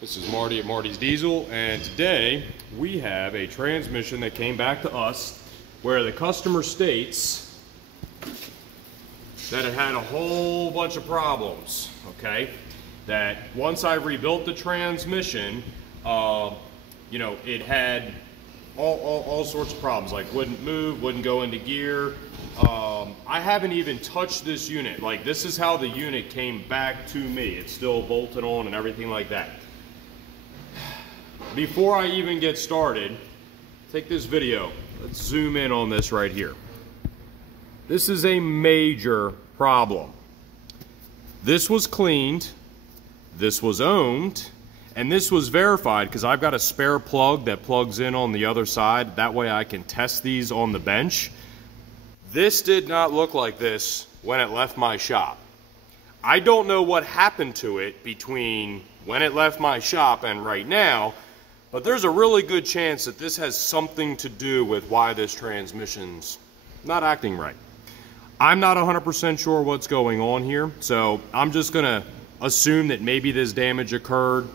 This is Marty at Marty's Diesel, and today we have a transmission that came back to us where the customer states that it had a whole bunch of problems, okay? That once I rebuilt the transmission, it had all sorts of problems, like wouldn't move, wouldn't go into gear. I haven't even touched this unit. Like, this is how the unit came back to me. It's still bolted on and everything like that. Before I even get started, take this video. Let's zoom in on this right here. This is a major problem. This was cleaned, this was owned, and this was verified because I've got a spare plug that plugs in on the other side. That way I can test these on the bench. This did not look like this when it left my shop. I don't know what happened to it between when it left my shop and right now, but there's a really good chance that this has something to do with why this transmission's not acting right. I'm not 100% sure what's going on here, so I'm just gonna assume that maybe this damage occurred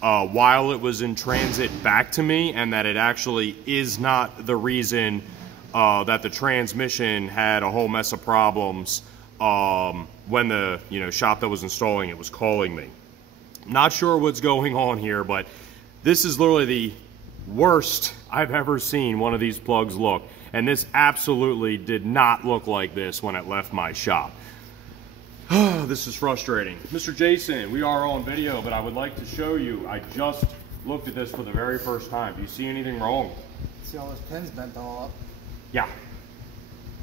while it was in transit back to me, and that it actually is not the reason that the transmission had a whole mess of problems when the shop that was installing it was calling me. Not sure what's going on here, but this is literally the worst I've ever seen one of these plugs look, and this absolutely did not look like this when it left my shop. This is frustrating. Mr. Jason, we are on video, but I would like to show you. I just looked at this for the very first time. Do you see anything wrong? See all those pins bent all up? Yeah,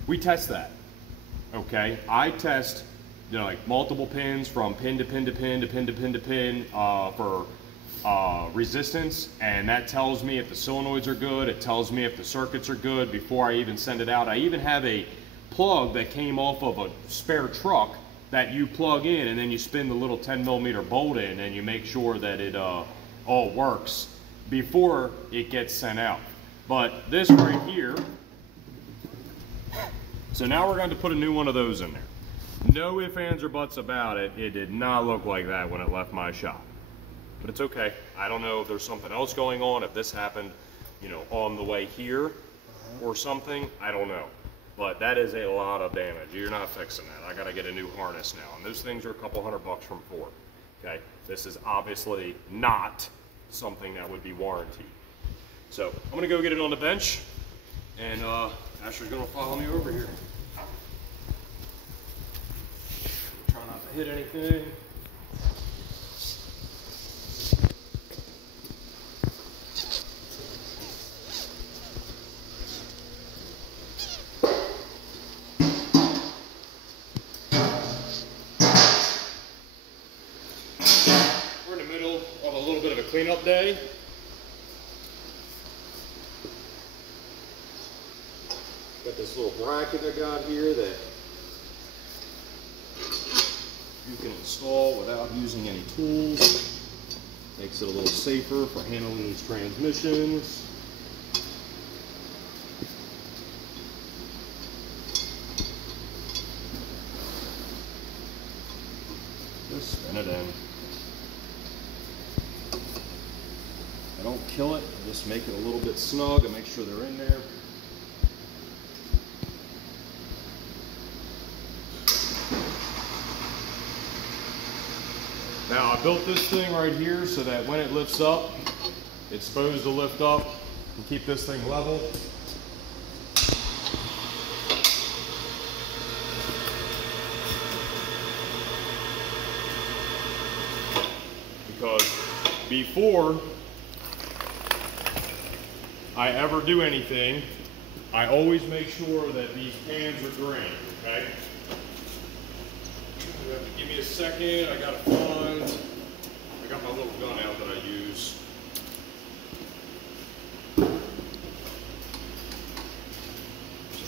we test that, okay? I test, like multiple pins from pin to pin to pin to pin to pin to pin for resistance, and that tells me if the solenoids are good. It tells me if the circuits are good before I even send it out. I even have a plug that came off of a spare truck that you plug in, and then you spin the little 10mm bolt in, and you make sure that it all works before it gets sent out. But this right here, so now we're going to put a new one of those in there. No ifs, ands, or buts about it. It did not look like that when it left my shop. But it's okay. I don't know if there's something else going on, if this happened, on the way here or something. I don't know. But that is a lot of damage. You're not fixing that. I got to get a new harness now. And those things are a couple $100 from Ford. Okay? This is obviously not something that would be warranted. So I'm going to go get it on the bench, and Asher's going to follow me over here. Try not to hit anything. We're in the middle of a little bit of a cleanup day. Got this little bracket I got here that you can install without using any tools. Makes it a little safer for handling these transmissions. Just spin it in. I don't kill it, I just make it a little bit snug and make sure they're in there. Now, I built this thing right here so that when it lifts up, it's supposed to lift up and keep this thing level. Because before I ever do anything, I always make sure that these pans are drained, okay? You have to give me a second. I got my little gun out that I use. So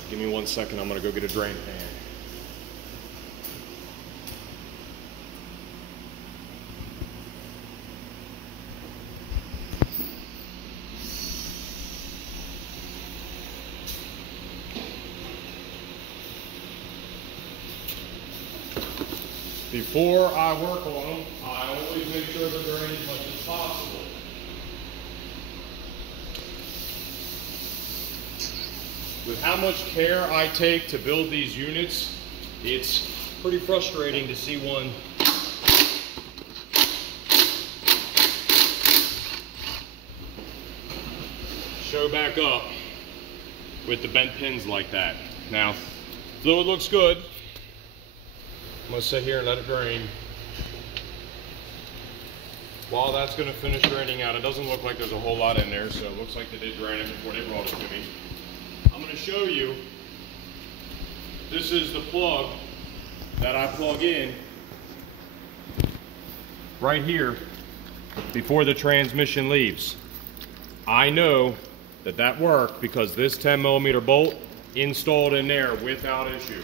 give me 1 second. I'm going to go get a drain pan. Before I work on them, I always make sure that they're in as much as possible. With how much care I take to build these units, it's pretty frustrating to see one show back up with the bent pins like that. Now, fluid looks good. I'm gonna sit here and let it drain. While that's gonna finish draining out, it doesn't look like there's a whole lot in there, so it looks like they did drain it before they brought it to me. I'm gonna show you, this is the plug that I plug in right here before the transmission leaves. I know that that worked because this 10mm bolt installed in there without issue.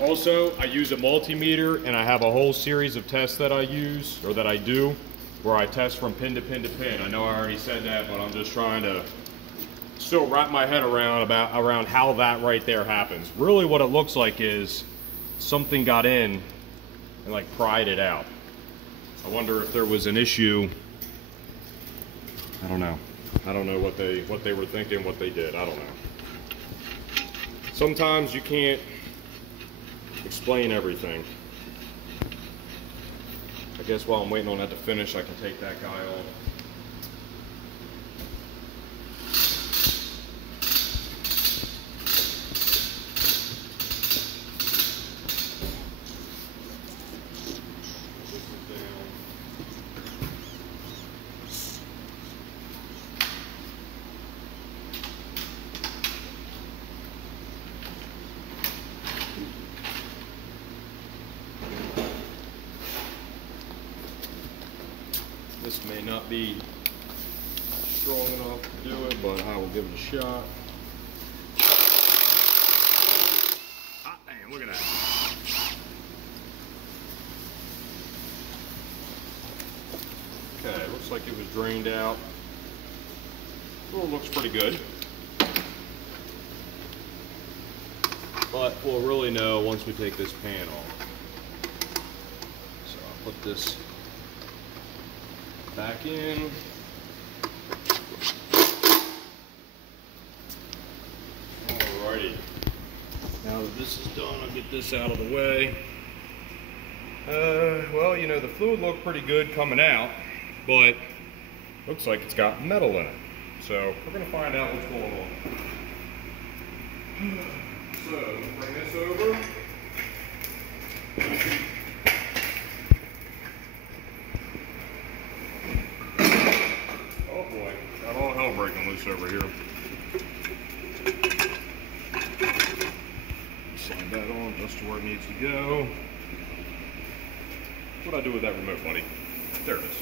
Also, I use a multimeter and I have a whole series of tests that I use, or that I do, where I test from pin to pin to pin. I know I already said that, but I'm just trying to still wrap my head around how that right there happens. Really what it looks like is something got in and like pried it out. I wonder if there was an issue. I don't know. I don't know what they were thinking, what they did. I don't know. Sometimes you can't explain everything. I guess while I'm waiting on that to finish, I can take that guy off. This may not be strong enough to do it, but I will give it a shot. Hot damn, look at that. Okay, looks like it was drained out. Well, looks pretty good. But we'll really know once we take this pan off. So I'll put this back in. Alrighty. Now that this is done, I'll get this out of the way. Well, you know, the fluid looked pretty good coming out, but looks like it's got metal in it. So we're gonna find out what's going on. So, bring this over. Breaking loose over here. Slide that on just to where it needs to go. What'd I do with that remote, buddy? There it is.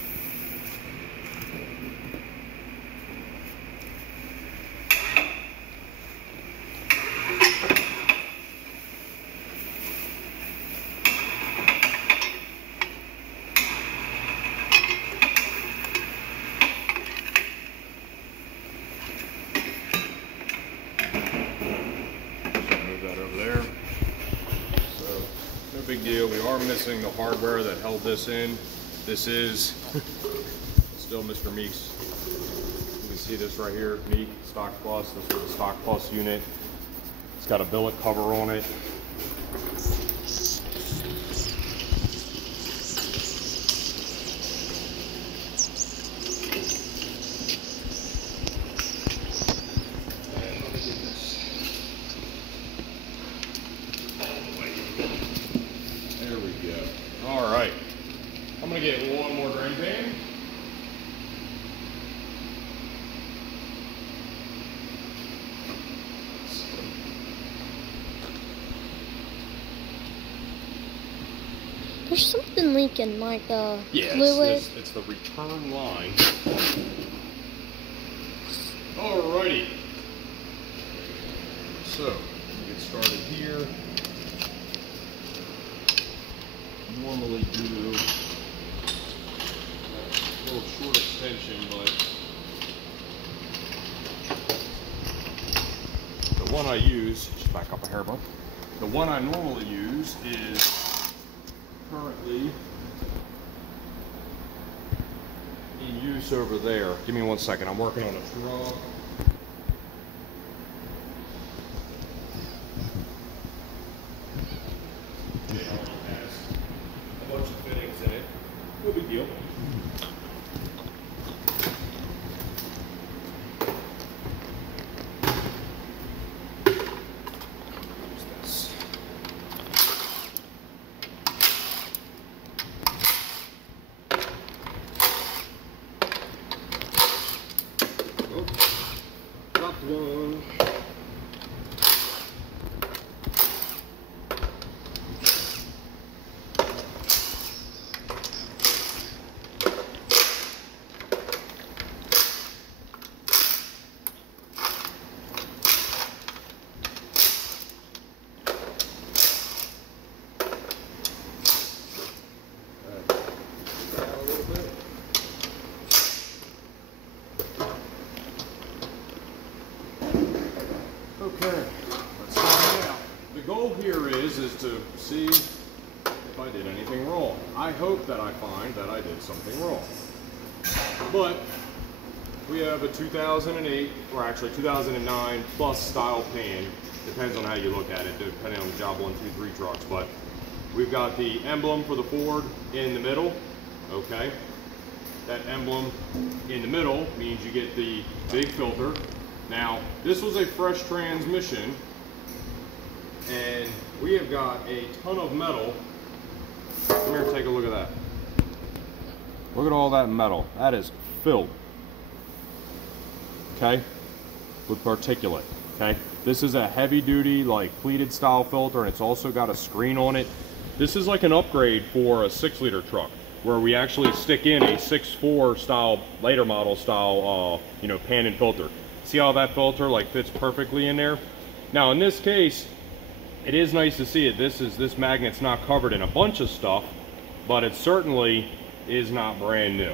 Big deal. We are missing the hardware that held this in. This is still Mr. Meeks. You can see this right here, Meek Stock Plus. This is a Stock Plus unit. It's got a billet cover on it. Alright, I'm going to get one more drain pan. There's something leaking, like yeah, fluid. It's the return line. Alrighty. So, get started here. Normally do a little short extension, but the one I use, just back up a hair, bud. The one I normally use is currently 80 in use over there. Give me 1 second. I'm working on a truck. It already has a bunch of fittings in it. No big deal. One. Okay, let's find out. The goal here is to see if I did anything wrong. I hope that I find that I did something wrong. But we have a 2008, or actually 2009 plus style pan. Depends on how you look at it, depending on the Job 1, 2, 3 trucks. But we've got the emblem for the Ford in the middle, okay? That emblem in the middle means you get the big filter. Now, this was a fresh transmission, and we have got a ton of metal. Come here, take a look at that. Look at all that metal. That is filled, okay, with particulate, okay? This is a heavy-duty, like, pleated style filter, and it's also got a screen on it. This is like an upgrade for a 6-liter truck, where we actually stick in a 6.4 style, later model style, you know, pan and filter. See how that filter like fits perfectly in there? Now in this case, it is nice to see it. This magnet's not covered in a bunch of stuff, but it certainly is not brand new.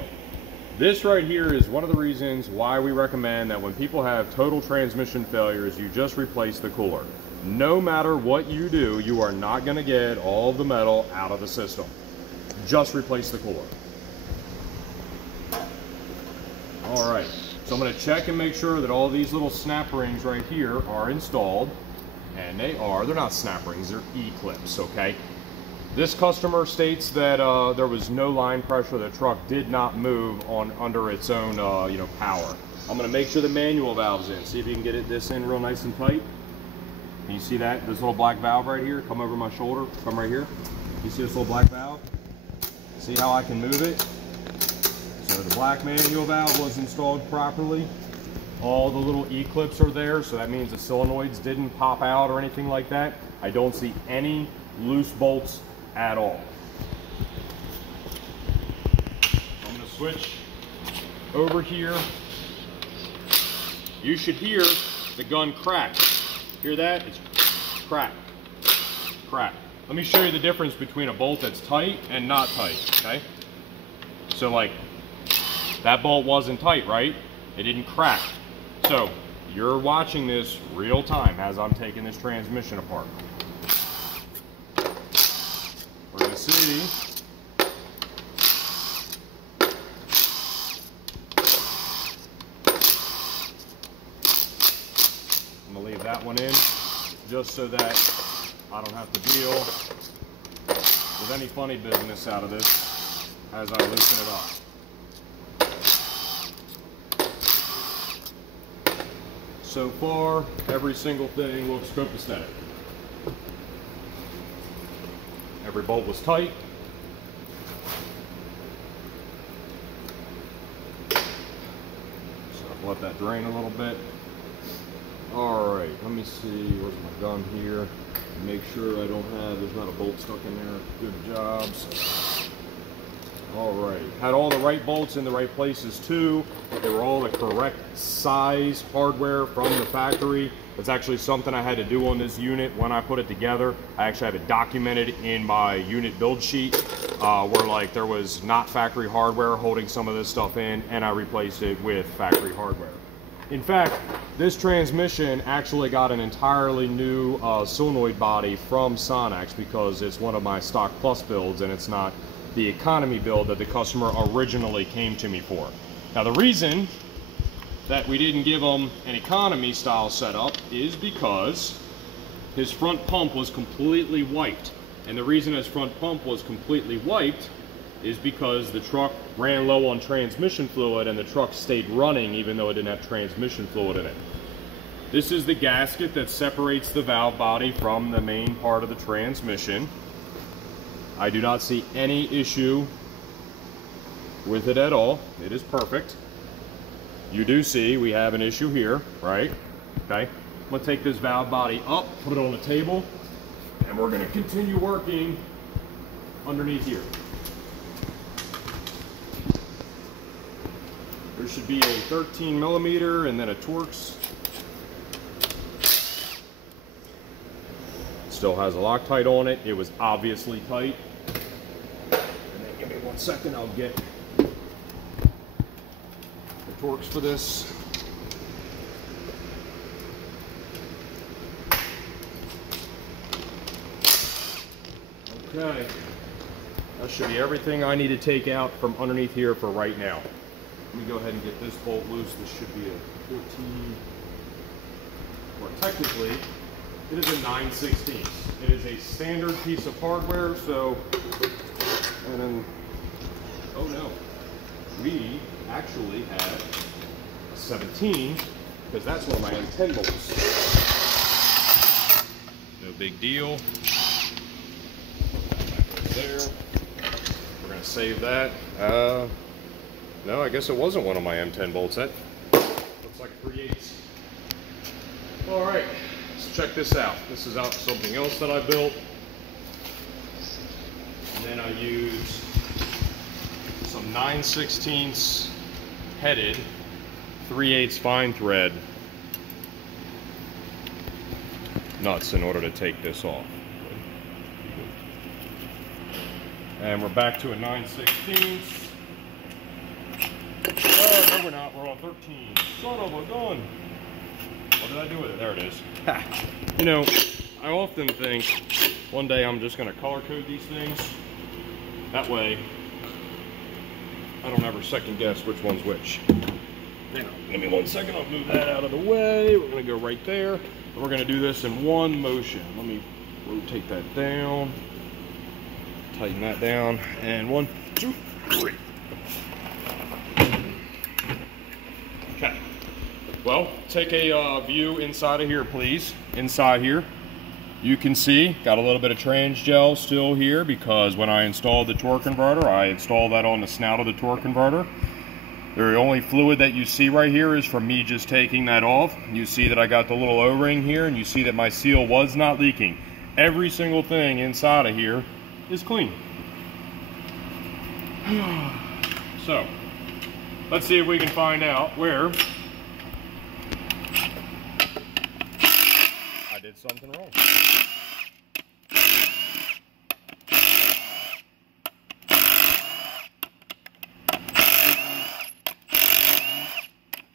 This right here is one of the reasons why we recommend that when people have total transmission failures, you just replace the cooler. No matter what you do, you are not gonna get all of the metal out of the system. Just replace the cooler. All right. So I'm going to check and make sure that all these little snap rings right here are installed, and they are. They're not snap rings, they're E-clips, okay? This customer states that there was no line pressure. The truck did not move on under its own you know, power. I'm going to make sure the manual valve's in. See if you can get this in real nice and tight. Can you see that? This little black valve right here, come over my shoulder, come right here. You see this little black valve? See how I can move it? So the black manual valve was installed properly. All the little E-clips are there, so that means the solenoids didn't pop out or anything like that. I don't see any loose bolts at all. I'm going to switch over here. You should hear the gun crack. Hear that? It's crack. Crack. Let me show you the difference between a bolt that's tight and not tight, okay? So like, that bolt wasn't tight, right? It didn't crack. So, you're watching this real time as I'm taking this transmission apart. We're gonna see. I'm gonna leave that one in, just so that I don't have to deal with any funny business out of this as I loosen it up. So far, every single thing looks copacetic. Every bolt was tight. So I'll let that drain a little bit. All right, let me see, where's my gun here? Make sure I don't have, there's not a bolt stuck in there. Good jobs. All right, had all the right bolts in the right places too. They were all the correct size hardware from the factory. That's actually something I had to do on this unit when I put it together. I actually have it documented in my unit build sheet where like there was not factory hardware holding some of this stuff in, and I replaced it with factory hardware. In fact, this transmission actually got an entirely new solenoid body from Sonax because it's one of my stock plus builds and it's not the economy build that the customer originally came to me for. Now the reason that we didn't give him an economy style setup is because his front pump was completely wiped. And the reason his front pump was completely wiped is because the truck ran low on transmission fluid and the truck stayed running even though it didn't have transmission fluid in it. This is the gasket that separates the valve body from the main part of the transmission. I do not see any issue with it at all. It is perfect. You do see we have an issue here, right? Okay. I'm gonna take this valve body up, put it on the table, and we're gonna continue working underneath here. There should be a 13 millimeter and then a Torx. Still has a Loctite on it. It was obviously tight. And then give me 1 second, I'll get the Torx for this. Okay. That should be everything I need to take out from underneath here for right now. Let me go ahead and get this bolt loose. This should be a 14, or technically, it is a 9/16. It is a standard piece of hardware, so, and then, oh no, we actually have a 17, because that's one of my M10 bolts. No big deal. Right there. We're going to save that. No, I guess it wasn't one of my M10 bolts. That looks like a 3/8. All right. Check this out. This is out something else that I built. And then I used some 9/16 headed 3/8 fine thread nuts in order to take this off. And we're back to a 9/16. Oh, no, we're not. We're on 13. Son of a gun. What did I do with it? There it is. You know, I often think one day I'm just going to color code these things. That way, I don't ever second guess which one's which. Now, give me 1 second. I'll move that out of the way. We're going to go right there. And we're going to do this in one motion. Let me rotate that down. Tighten that down. And 1, 2, 3. Okay. Well, take a view inside of here, please. Inside here, you can see, got a little bit of trans gel still here because when I installed the torque converter, I installed that on the snout of the torque converter. The only fluid that you see right here is from me just taking that off. You see that I got the little O-ring here, and you see that my seal was not leaking. Every single thing inside of here is clean. So, let's see if we can find out where did something wrong.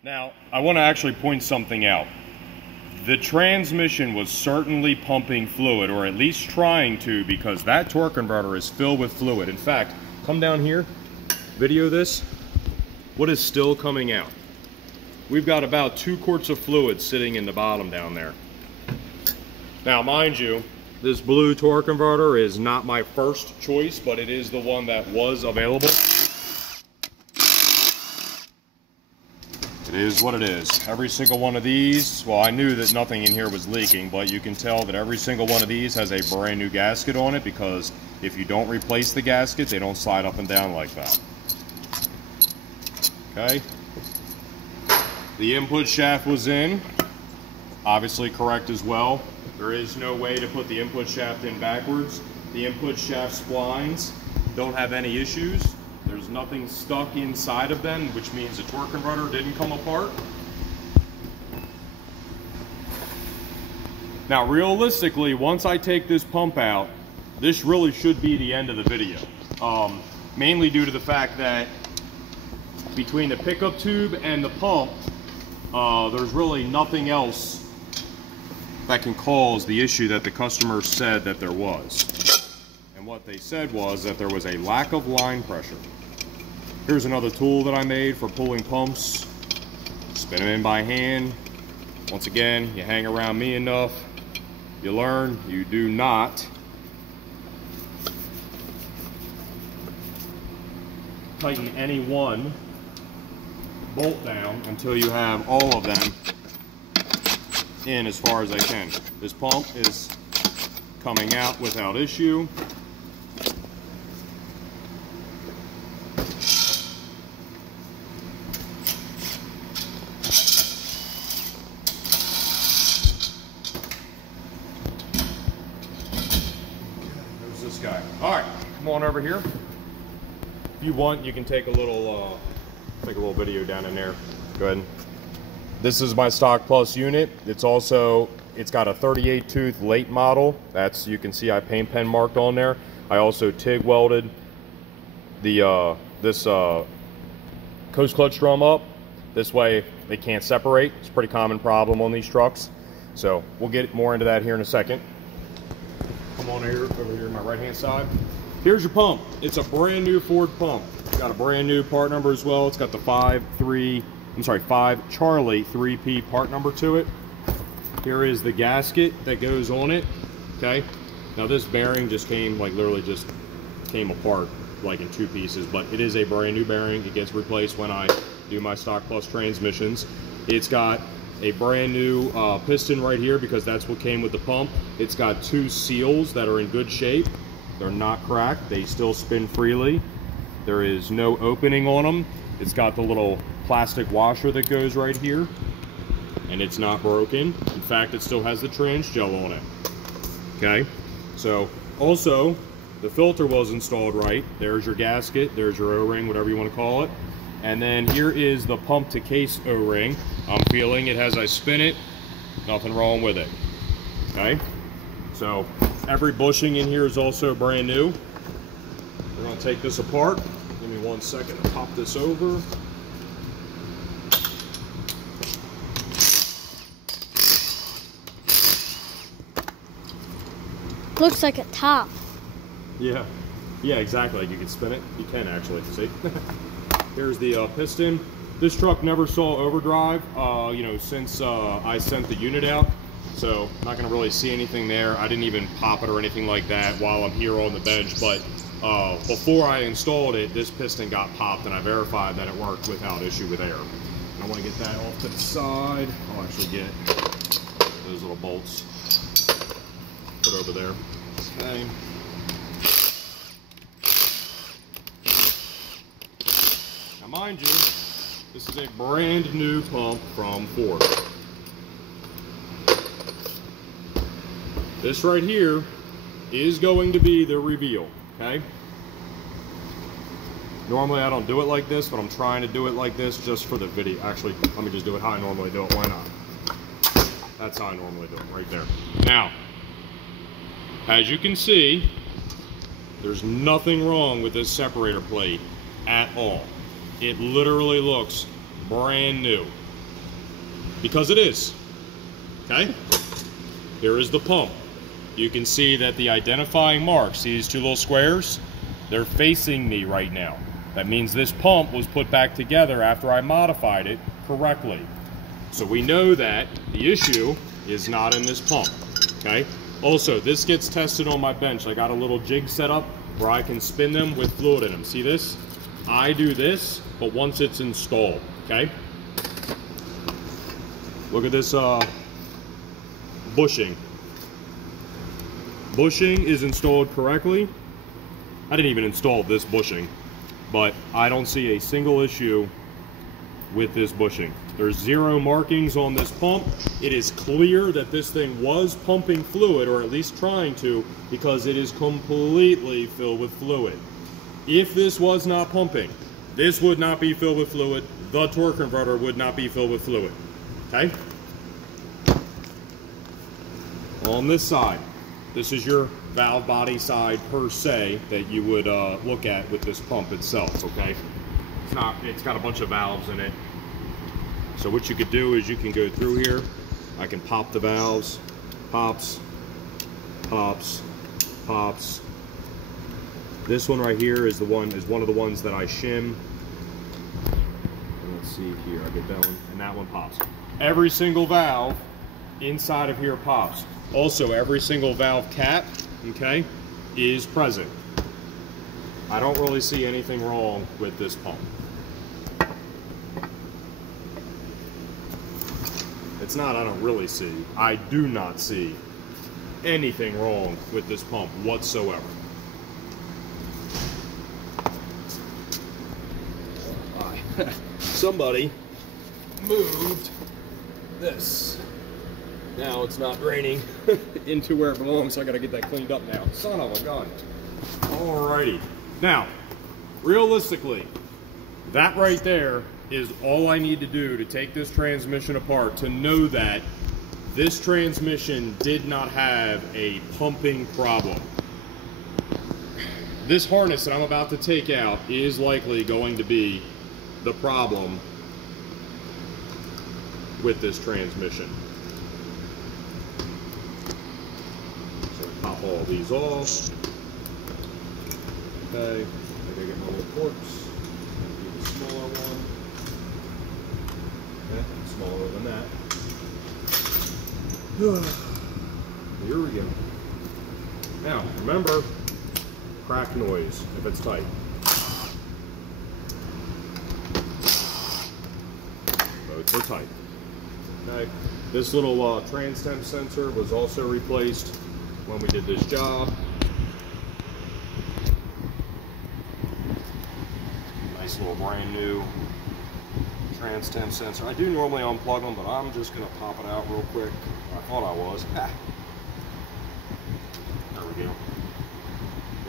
Now, I want to actually point something out. The transmission was certainly pumping fluid, or at least trying to, because that torque converter is filled with fluid. In fact, come down here, video this. What is still coming out? We've got about 2 quarts of fluid sitting in the bottom down there. Now, mind you, this blue torque converter is not my first choice, but it is the one that was available. It is what it is. Every single one of these, well, I knew that nothing in here was leaking, but you can tell that every single one of these has a brand new gasket on it, because if you don't replace the gasket, they don't slide up and down like that. Okay. The input shaft was in, obviously correct as well. There is no way to put the input shaft in backwards. The input shaft splines don't have any issues. There's nothing stuck inside of them, which means the torque converter didn't come apart. Now, realistically, once I take this pump out, this really should be the end of the video. Mainly due to the fact that between the pickup tube and the pump, there's really nothing else that can cause the issue that the customer said that there was. And what they said was that there was a lack of line pressure. Here's another tool that I made for pulling pumps. Spin them in by hand. Once again, you hang around me enough, you learn. You do not tighten any one bolt down until you have all of them in as far as I can. This pump is coming out without issue. There's this guy. All right, come on over here. If you want, you can take a little video down in there. Go ahead. This is my Stock Plus unit. It's got a 38 tooth late model. That's, you can see I paint pen marked on there. I also TIG welded this coast clutch drum up. This way they can't separate. It's a pretty common problem on these trucks. So we'll get more into that here in a second. Come on over here on my right hand side. Here's your pump. It's a brand new Ford pump. It's got a brand new part number as well. It's got the 5 Charlie 3P part number to it. Here is the gasket that goes on it. Okay. Now this bearing just came, like literally just came apart like in 2 pieces, but it is a brand new bearing. It gets replaced when I do my Stock Plus transmissions. It's got a brand new piston right here because that's what came with the pump. It's got 2 seals that are in good shape. They're not cracked. They still spin freely. There is no opening on them. It's got the little plastic washer that goes right here, and it's not broken. In fact, it still has the trans gel on it. Okay, so also the filter was installed right. There's your gasket, there's your O-ring, whatever you want to call it. And then here is the pump to case O-ring. I'm feeling it as I spin it. Nothing wrong with it. Okay, so every bushing in here is also brand new. We're going to take this apart. Give me 1 second to pop this over. Looks like a top. Yeah, exactly. You can spin it. You can actually, see? Here's the piston. This truck never saw overdrive, since I sent the unit out. So not gonna really see anything there. I didn't even pop it or anything like that while I'm here on the bench, but before I installed it, this piston got popped and I verified that it worked without issue with air. And I wanna get that off to the side. I'll actually get those little bolts put over there. Okay. Now mind you, this is a brand new pump from Ford. This right here is going to be the reveal, okay? Normally I don't do it like this, but I'm trying to do it like this just for the video. Actually, let me just do it how I normally do it. Why not? That's how I normally do it, right there. Now, as you can see, there's nothing wrong with this separator plate at all. It literally looks brand new. Because it is. Okay? Here is the pump. You can see that the identifying marks, these 2 little squares, they're facing me right now. That means this pump was put back together after I modified it correctly. So we know that the issue is not in this pump. Okay? Also, this gets tested on my bench. I got a little jig set up where I can spin them with fluid in them. See this? I do this, but once it's installed, okay? Look at this bushing. Bushing is installed correctly. I didn't even install this bushing, but I don't see a single issue with this bushing. There's 0 markings on this pump. It is clear that this thing was pumping fluid, or at least trying to, because it is completely filled with fluid. If this was not pumping, this would not be filled with fluid. The torque converter would not be filled with fluid. Okay? On this side, this is your valve body side per se that you would look at with this pump itself, okay? It's got a bunch of valves in it. So what you could do is you can go through here. I can pop the valves, pops, pops, pops. This one right here is one of the ones that I shim. let's see here, I get that one, and that one pops. Every single valve inside of here pops. Also, every single valve cap, okay, is present. I don't really see anything wrong with this pump. It's not I don't really see. I do not see anything wrong with this pump whatsoever. Somebody moved this. Now it's not draining into where it belongs, so I gotta get that cleaned up now. Son of a gun. Alrighty. Now, realistically, that right there is all I need to do to take this transmission apart to know that this transmission did not have a pumping problem. This harness that I'm about to take out is likely going to be the problem with this transmission. So pop all these off. Okay, I gotta get my little forks. Get the smaller one. Okay, smaller than that. Here we go. Now, remember, crack noise if it's tight. Both are tight. Okay. This little trans temp sensor was also replaced when we did this job. Nice little brand new trans temp sensor. I do normally unplug them, but I'm just gonna pop it out real quick. I thought I was. There we go.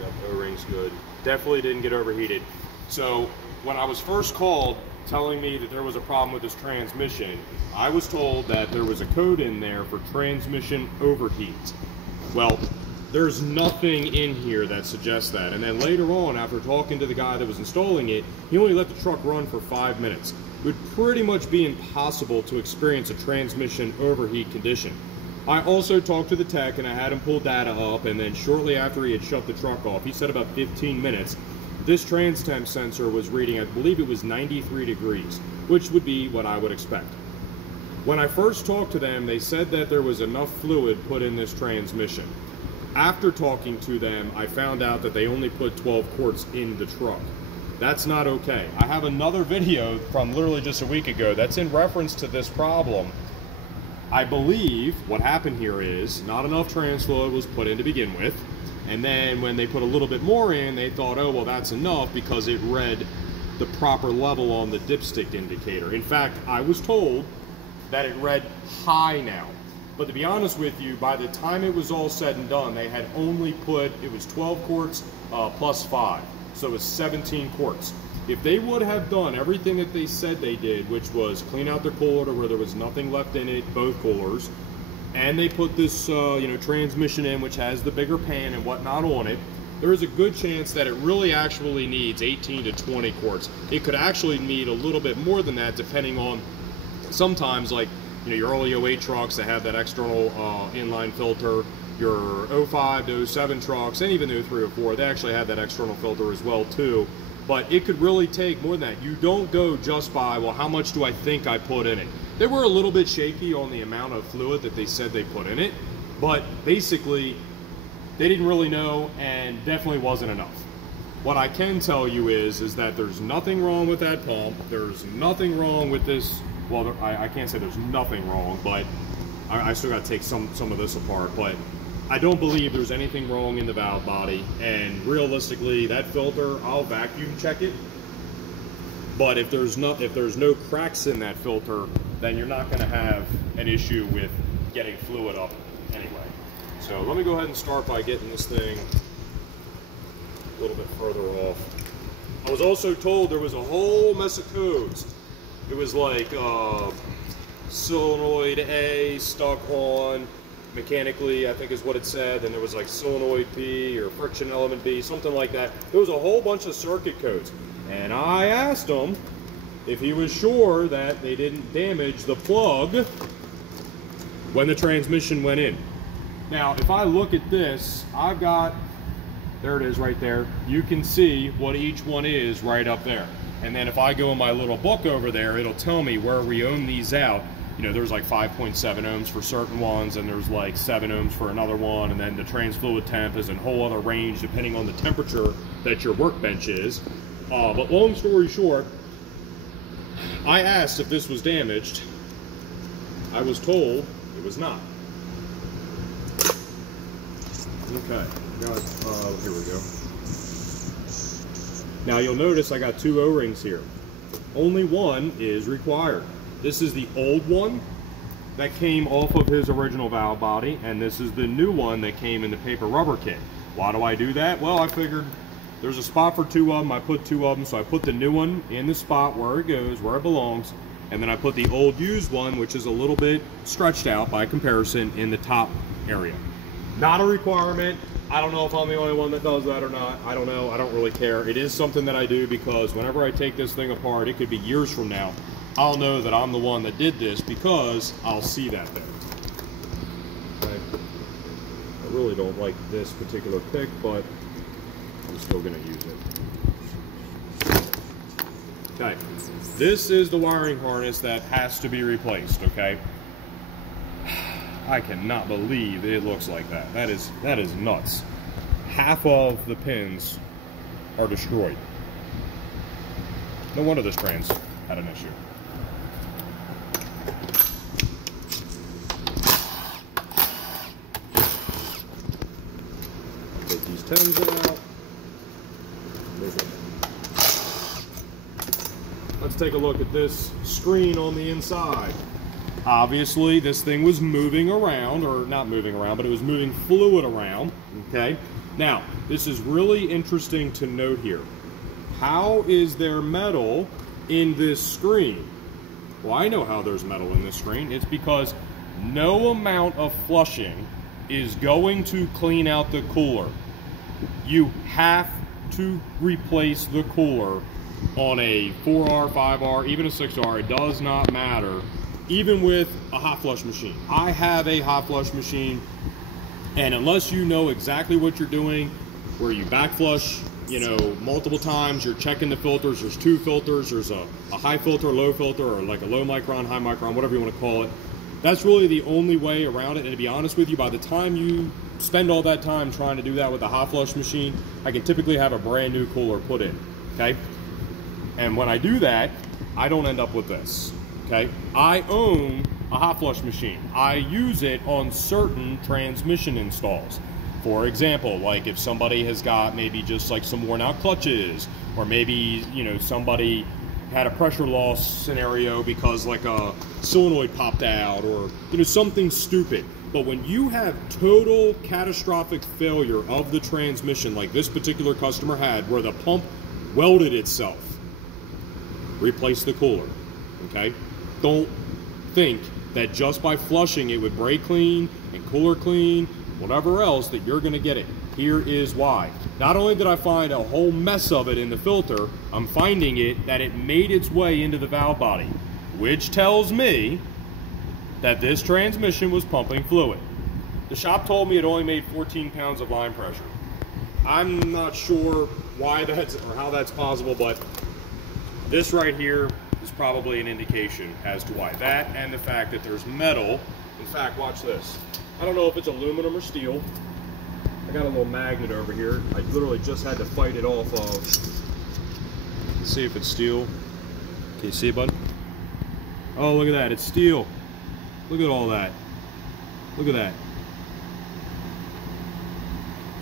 Yep, O-ring's good. Definitely didn't get overheated. So when I was first called telling me that there was a problem with this transmission, I was told that there was a code in there for transmission overheat. Well, there's nothing in here that suggests that. And then later on, after talking to the guy that was installing it, he only let the truck run for 5 minutes. It would pretty much be impossible to experience a transmission overheat condition. I also talked to the tech and I had him pull data up, and then shortly after he had shut the truck off, he said about 15 minutes, this trans temp sensor was reading, I believe it was 93 degrees, which would be what I would expect. When I first talked to them, they said that there was enough fluid put in this transmission. After talking to them, I found out that they only put 12 quarts in the truck. That's not okay. I have another video from literally just a week ago that's in reference to this problem. I believe what happened here is not enough trans fluid was put in to begin with, and then when they put a little bit more in, they thought, oh, well, that's enough because it read the proper level on the dipstick indicator. In fact, I was told that it read high now. But to be honest with you, by the time it was all said and done, they had only put, it was 12 quarts plus 5. So it was 17 quarts. If they would have done everything that they said they did, which was clean out their cooler to where there was nothing left in it, both coolers, and they put this transmission in, which has the bigger pan and whatnot on it, there is a good chance that it really actually needs 18 to 20 quarts. It could actually need a little bit more than that, depending on sometimes, like, your early 08 trucks that have that external inline filter, your 05 to 07 trucks, and even the 03 or 04, they actually have that external filter as well too. But it could really take more than that. You don't go just by, well, how much do I think I put in it? They were a little bit shaky on the amount of fluid that they said they put in it, but basically they didn't really know, and definitely wasn't enough. What I can tell you is that there's nothing wrong with that pump. There's nothing wrong with this. Well, I can't say there's nothing wrong, but I still got to take some of this apart. But I don't believe there's anything wrong in the valve body. And realistically, that filter, I'll vacuum check it. But if there's no cracks in that filter, then you're not going to have an issue with getting fluid up anyway. So let me go ahead and start by getting this thing a little bit further off. I was also told there was a whole mess of codes. It was like solenoid A stuck on mechanically, I think is what it said. Then there was like solenoid B or friction element B, something like that. There was a whole bunch of circuit codes. And I asked him if he was sure that they didn't damage the plug when the transmission went in. Now, if I look at this, there it is right there. You can see what each one is right up there. And then if I go in my little book over there, it'll tell me where we ohm these out. You know, there's like 5.7 ohms for certain ones, and there's like 7 ohms for another one, and then the trans fluid temp is a whole other range depending on the temperature that your workbench is. But long story short, I asked if this was damaged. I was told it was not. Okay, here we go. Now you'll notice I got 2 O-rings here. Only one is required. This is the old one that came off of his original valve body, and this is the new one that came in the paper rubber kit. Why do I do that? Well, I figured there's a spot for 2 of them. I put 2 of them, so I put the new one in the spot where it goes, where it belongs, and then I put the old used one, which is a little bit stretched out by comparison, in the top area. Not a requirement. I don't know if I'm the only one that does that or not. I don't know. I don't really care. It is something that I do because whenever I take this thing apart, it could be years from now, I'll know that I'm the one that did this because I'll see that thing. Okay. I really don't like this particular pick, but I'm still going to use it. Okay. This is the wiring harness that has to be replaced, okay? I cannot believe it looks like that. That is nuts. Half of the pins are destroyed. No wonder this trans had an issue. Take these 10s out. Let's take a look at this screen on the inside. Obviously, this thing was moving around, or not moving around, but it was moving fluid around, okay? Now, this is really interesting to note here. How is there metal in this screen? Well, I know how there's metal in this screen. It's because no amount of flushing is going to clean out the cooler. You have to replace the cooler on a 4R, 5R, even a 6R. It does not matter. Even with a hot flush machine. I have a hot flush machine, and unless you know exactly what you're doing, where you back flush, you know, multiple times, you're checking the filters, there's 2 filters, there's a high filter, low filter, or like a low micron, high micron, whatever you want to call it. That's really the only way around it, and to be honest with you, by the time you spend all that time trying to do that with a hot flush machine, I can typically have a brand new cooler put in, okay? And when I do that, I don't end up with this. Okay, I own a hot flush machine. I use it on certain transmission installs. For example, like if somebody has got maybe just like some worn out clutches, or maybe, you know, somebody had a pressure loss scenario because like a solenoid popped out, or, you know, something stupid. But when you have total catastrophic failure of the transmission, like this particular customer had, where the pump welded itself, replace the cooler, okay? Don't think that just by flushing it with brake clean and cooler clean, whatever else, that you're going to get it. Here is why. Not only did I find a whole mess of it in the filter, I'm finding it that it made its way into the valve body, which tells me that this transmission was pumping fluid. The shop told me it only made 14 pounds of line pressure. I'm not sure why that's or how that's possible, but this right here is probably an indication as to why. That and the fact that there's metal. In fact, watch this. I don't know if it's aluminum or steel. I got a little magnet over here. I literally just had to fight it off of. Let's see if it's steel. Can you see it, bud? Oh, look at that. It's steel. Look at all that. Look at that.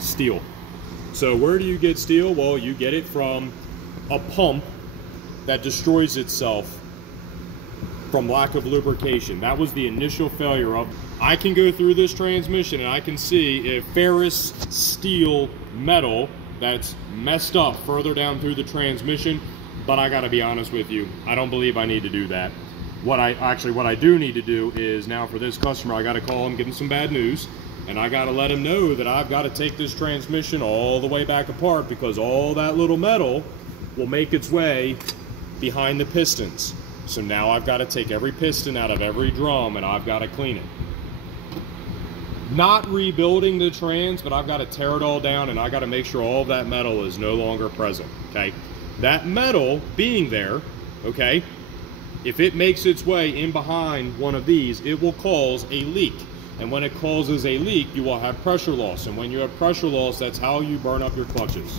Steel. So where do you get steel? Well, you get it from a pump that destroys itself from lack of lubrication. That was the initial failure of. I can go through this transmission and I can see if ferrous steel metal that's messed up further down through the transmission, but I gotta be honest with you, I don't believe I need to do that. What I do need to do is, now for this customer, I gotta call him, give him some bad news, and I gotta let him know that I've gotta take this transmission all the way back apart, because all that little metal will make its way behind the pistons. So now I've got to take every piston out of every drum and I've got to clean it. Not rebuilding the trans, but I've got to tear it all down and I got to make sure all of that metal is no longer present, okay? that metal being there, okay, if it makes its way in behind one of these, it will cause a leak. And when it causes a leak, you will have pressure loss. And when you have pressure loss, that's how you burn up your clutches.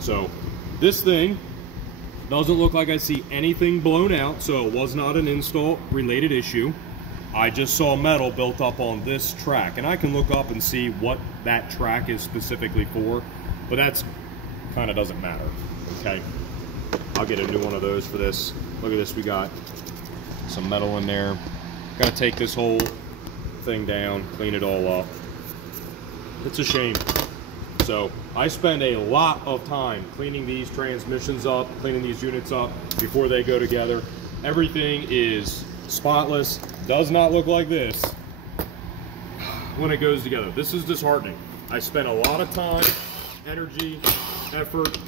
So this thing doesn't look like I see anything blown out, so it was not an install related issue. I just saw metal built up on this track, and I can look up and see what that track is specifically for, but that's kind of doesn't matter, okay? I'll get a new one of those for this. Look at this, we got some metal in there. Got to take this whole thing down, clean it all up. It's a shame. So I spend a lot of time cleaning these transmissions up, cleaning these units up before they go together. Everything is spotless, does not look like this when it goes together. This is disheartening. I spent a lot of time, energy, effort,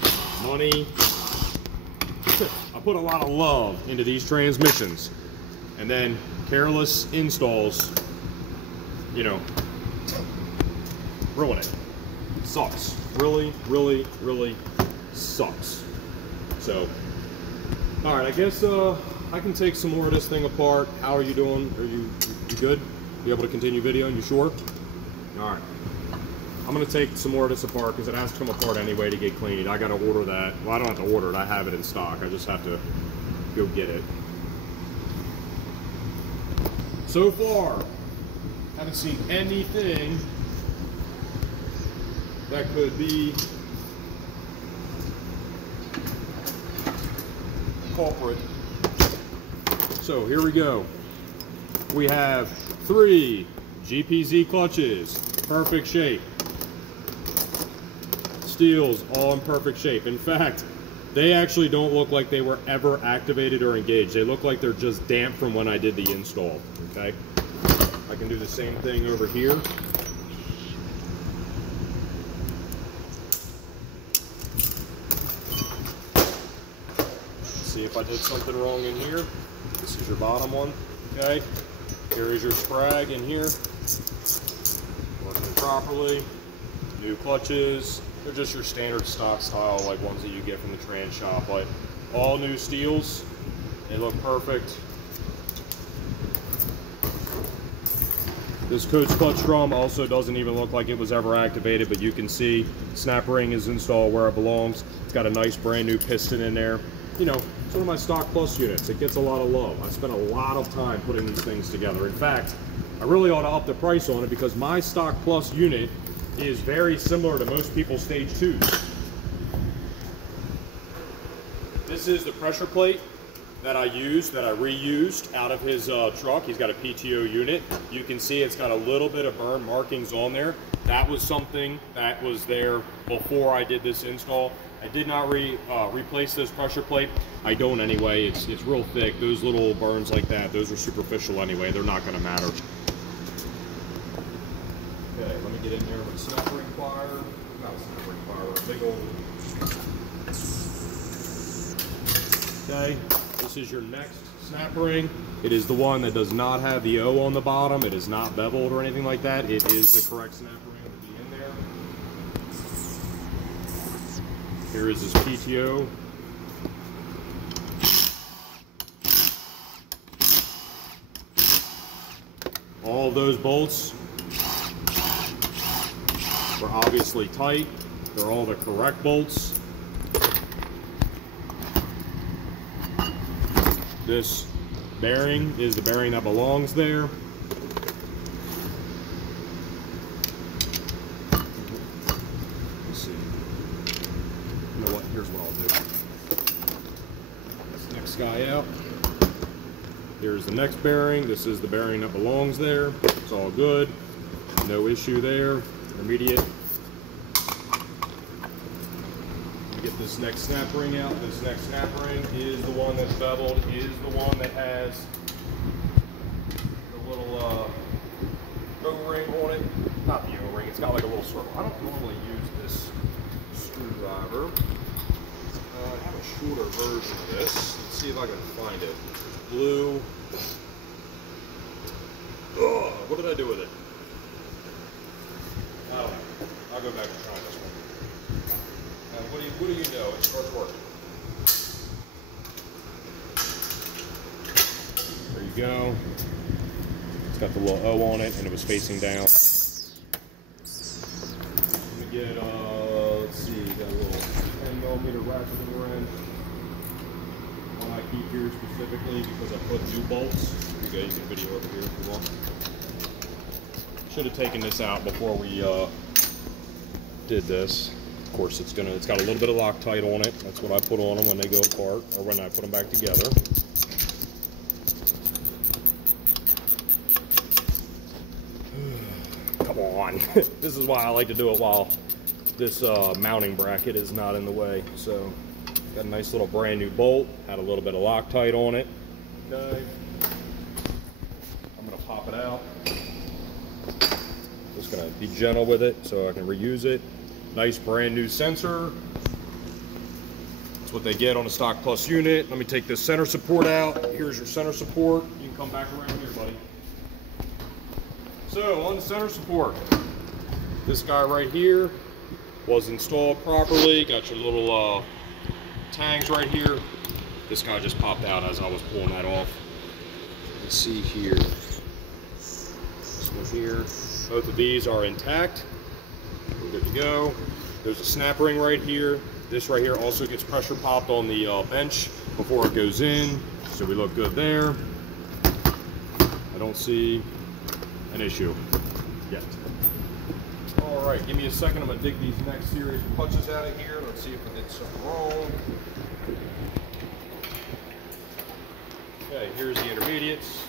money. I put a lot of love into these transmissions, and then careless installs, you know, ruin it. It sucks. Really, really, really sucks. So, all right, I guess I can take some more of this thing apart. How are you doing? Are you good? You able to continue videoing? You sure? All right. I'm gonna take some more of this apart because it has to come apart anyway to get cleaned. I gotta order that. Well, I don't have to order it. I have it in stock. I just have to go get it. So far, haven't seen anything that could be culprit. So here we go. We have 3 GPZ clutches, perfect shape. Steels all in perfect shape. In fact, they actually don't look like they were ever activated or engaged. They look like they're just damp from when I did the install, okay? I can do the same thing over here. See if I did something wrong in here. This is your bottom one, okay? Here is your sprag in here. Working properly. New clutches. They're just your standard stock style, like ones that you get from the trans shop. But all new steels. They look perfect. This Coates clutch drum also doesn't even look like it was ever activated, but you can see snap ring is installed where it belongs. It's got a nice brand new piston in there. You know, it's one of my Stock Plus units. It gets a lot of love. I spent a lot of time putting these things together. In fact, I really ought to up the price on it because my Stock Plus unit is very similar to most people's Stage 2s. This is the pressure plate that I used, that I reused out of his truck. He's got a PTO unit. You can see it's got a little bit of burn markings on there. That was something that was there before I did this install. I did not replace this pressure plate. I don't anyway. It's real thick. Those little burns like that, those are superficial anyway. They're not going to matter. Okay, let me get in there with a snap ring plier. Not a snap ring plier, a big old. Okay, this is your next snap ring. It is the one that does not have the O on the bottom. It is not beveled or anything like that. It is the correct snap ring to be in there. Here is his PTO. All of those bolts were obviously tight. They're all the correct bolts. This bearing is the bearing that belongs there. Let's see. You know what? Here's what I'll do. This next guy out. Here's the next bearing. This is the bearing that belongs there. It's all good. No issue there. Intermediate. Get this next snap ring out. This next snap ring is the one that's beveled, is the one that has the little O-ring on it. Not the O-ring, it's got like a little circle. I don't normally use this screwdriver. I have a shorter version of this. Let's see if I can find it. Blue. Ugh, what did I do with it? I don't know. I'll go back and try this one. What do you know? It starts working. go. It's got the little O on it, and it was facing down. Let me get, let's see, got a little 10mm ratcheting wrench. One I keep here specifically because I put new bolts. Here you go, you can video over here if you want. Should have taken this out before we did this. Of course, it's got a little bit of Loctite on it. That's what I put on them when they go apart, or when I put them back together. Come on. This is why I like to do it while this mounting bracket is not in the way. So, got a nice little brand new bolt. Had a little bit of Loctite on it. Okay. I'm gonna pop it out. Just gonna be gentle with it so I can reuse it. Nice brand new sensor. That's what they get on a Stock Plus unit. Let me take this center support out. Here's your center support. You can come back around here, buddy. So on the center support, this guy right here was installed properly. Got your little tangs right here. This guy just popped out as I was pulling that off. Let's see here. This one here. Both of these are intact. We're good to go. There's a snap ring right here. This right here also gets pressure popped on the bench before it goes in. So we look good there. I don't see an issue yet. All right, give me a second. I'm gonna dig these next series of clutches out of here. Let's see if I did something wrong. Okay, here's the intermediates.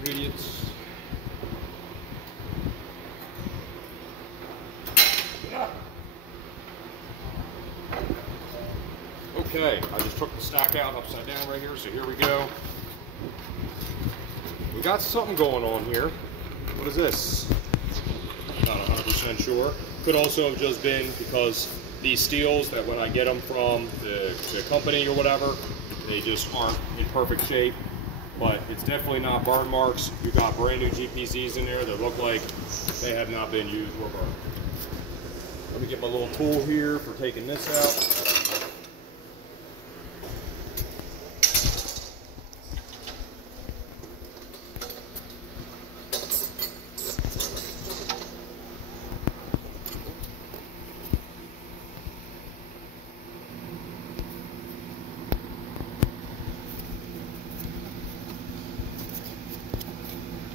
Intermediates. Okay, I just took the stack out upside down right here, so here we go. We got something going on here. What is this? Not 100% sure. Could also have just been because these steels, that when I get them from the company or whatever, they just aren't in perfect shape. But it's definitely not burn marks. You've got brand new GPZs in there that look like they have not been used or burned. Let me get my little tool here for taking this out.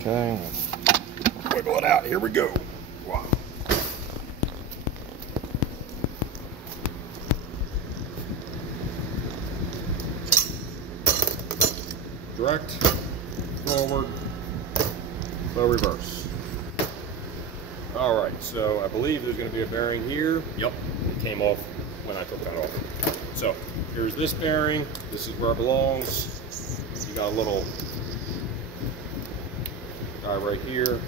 Okay, wiggle it out. Here we go. Wow. Direct, forward, slow reverse. All right, so I believe there's going to be a bearing here. Yep, it came off when I took that off. So here's this bearing. This is where it belongs. You got a little guy right here.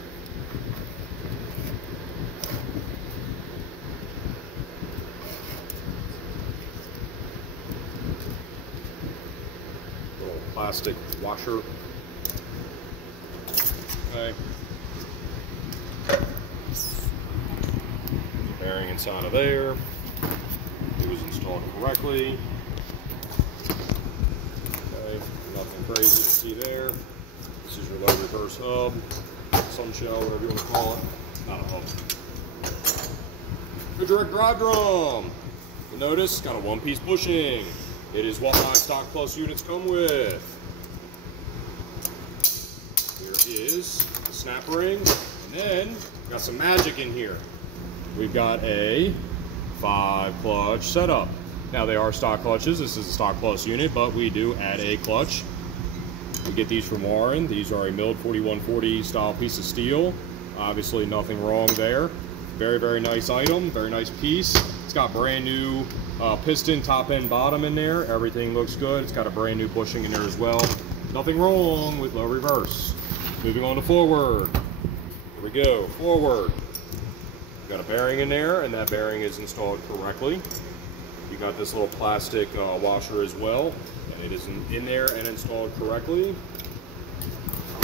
Little plastic washer. Okay. Bearing inside of there. It was installed correctly. Okay, nothing crazy to see there. This is your low reverse hub, sun shell, whatever you want to call it. Not a hub. The direct drive drum. You'll notice it's got a one-piece bushing. It is what my Stock Plus units come with. Here is the snap ring, and then got some magic in here. We've got a 5-clutch setup. Now they are stock clutches. This is a Stock Plus unit, but we do add a clutch. We get these from Warren. These are a milled 4140 style piece of steel. Obviously nothing wrong there. Very, very nice item, very nice piece. It's got brand new piston, top end, bottom in there. Everything looks good. It's got a brand new bushing in there as well. Nothing wrong with low reverse. Moving on to forward. Here we go, forward. Got a bearing in there, and that bearing is installed correctly. You got this little plastic washer as well. It is in there and installed correctly.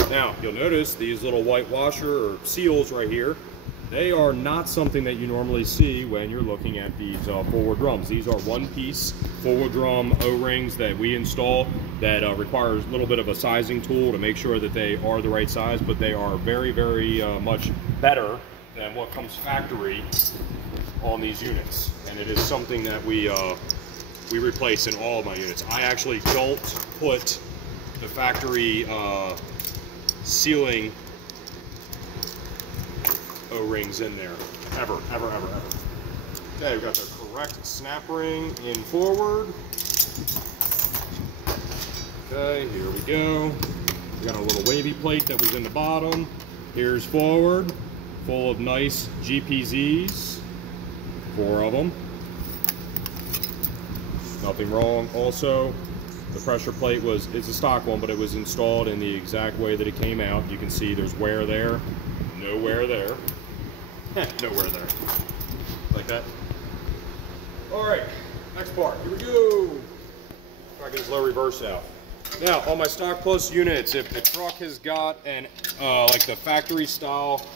Now, you'll notice these little white washer or seals right here. They are not something that you normally see when you're looking at these forward drums. These are one-piece forward drum O-rings that we install that requires a little bit of a sizing tool to make sure that they are the right size, but they are very, very much better than what comes factory on these units. And it is something that we replace in all of my units. I actually don't put the factory sealing O-rings in there, ever. Okay, we've got the correct snap ring in forward. Okay, here we go. We got a little wavy plate that was in the bottom. Here's forward, full of nice GPZs, 4 of them. Nothing wrong. Also, the pressure plate it's a stock one, but it was installed in the exact way that it came out. You can see there's wear there, no wear there. Nowhere there. Like that. Alright, next part. Here we go. Try to get this low reverse out. Now, on my Stock Plus units, if the truck has got an like the factory style,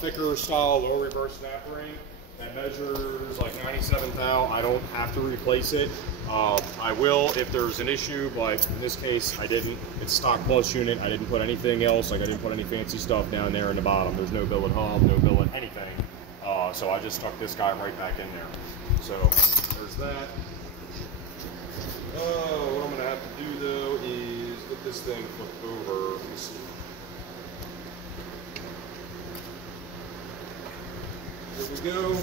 thicker style low reverse snap ring that measures like 97 thou, I don't have to replace it. I will if there's an issue, but in this case I didn't. It's Stock Plus unit. I didn't put anything else, like I didn't put any fancy stuff down there in the bottom. There's no billet hub, no billet anything. So I just stuck this guy right back in there. So there's that. What I'm gonna have to do though is get this thing flipped over. Let me see. Here we go.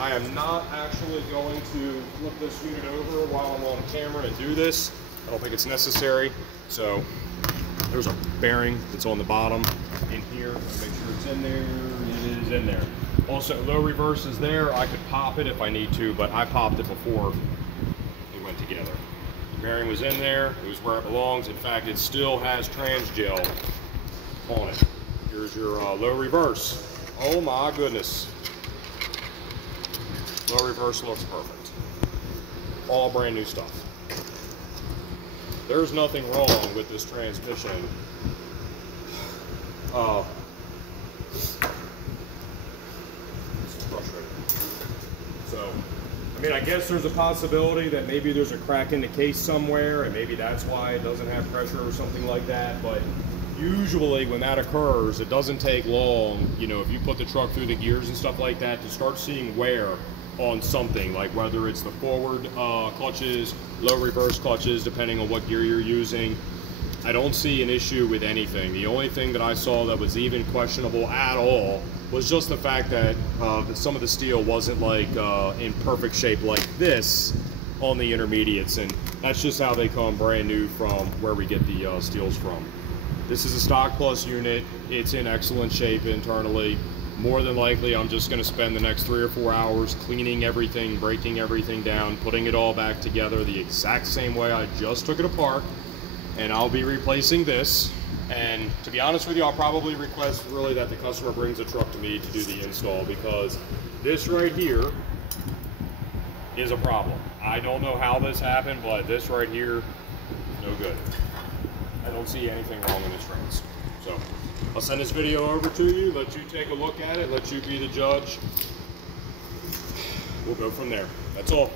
I am not actually going to flip this unit over while I'm on camera and do this. I don't think it's necessary. So there's a bearing that's on the bottom in here. Make sure it's in there. It is in there. Also, low reverse is there. I could pop it if I need to, but I popped it before they went together. The bearing was in there. It was where it belongs. In fact, it still has trans gel on it. Here's your low reverse. Oh my goodness. Low reverse looks perfect. All brand new stuff. There's nothing wrong with this transmission. It's frustrating. So, I mean, I guess there's a possibility that maybe there's a crack in the case somewhere, and maybe that's why it doesn't have pressure or something like that, but usually when that occurs, it doesn't take long, you know, if you put the truck through the gears and stuff like that, to start seeing wear on something, like whether it's the forward clutches, low reverse clutches, depending on what gear you're using. I don't see an issue with anything. The only thing that I saw that was even questionable at all was just the fact that some of the steel wasn't like in perfect shape like this on the intermediates, and that's just how they come brand new from where we get the steels from. This is a Stock Plus unit. It's in excellent shape internally. More than likely, I'm just going to spend the next 3 or 4 hours cleaning everything, breaking everything down, putting it all back together the exact same way I just took it apart, and I'll be replacing this. And to be honest with you, I'll probably request really that the customer brings a truck to me to do the install, because this right here is a problem. I don't know how this happened, but this right here, no good. I don't see anything wrong in this trans. So I'll send this video over to you, let you take a look at it, let you be the judge. We'll go from there. That's all.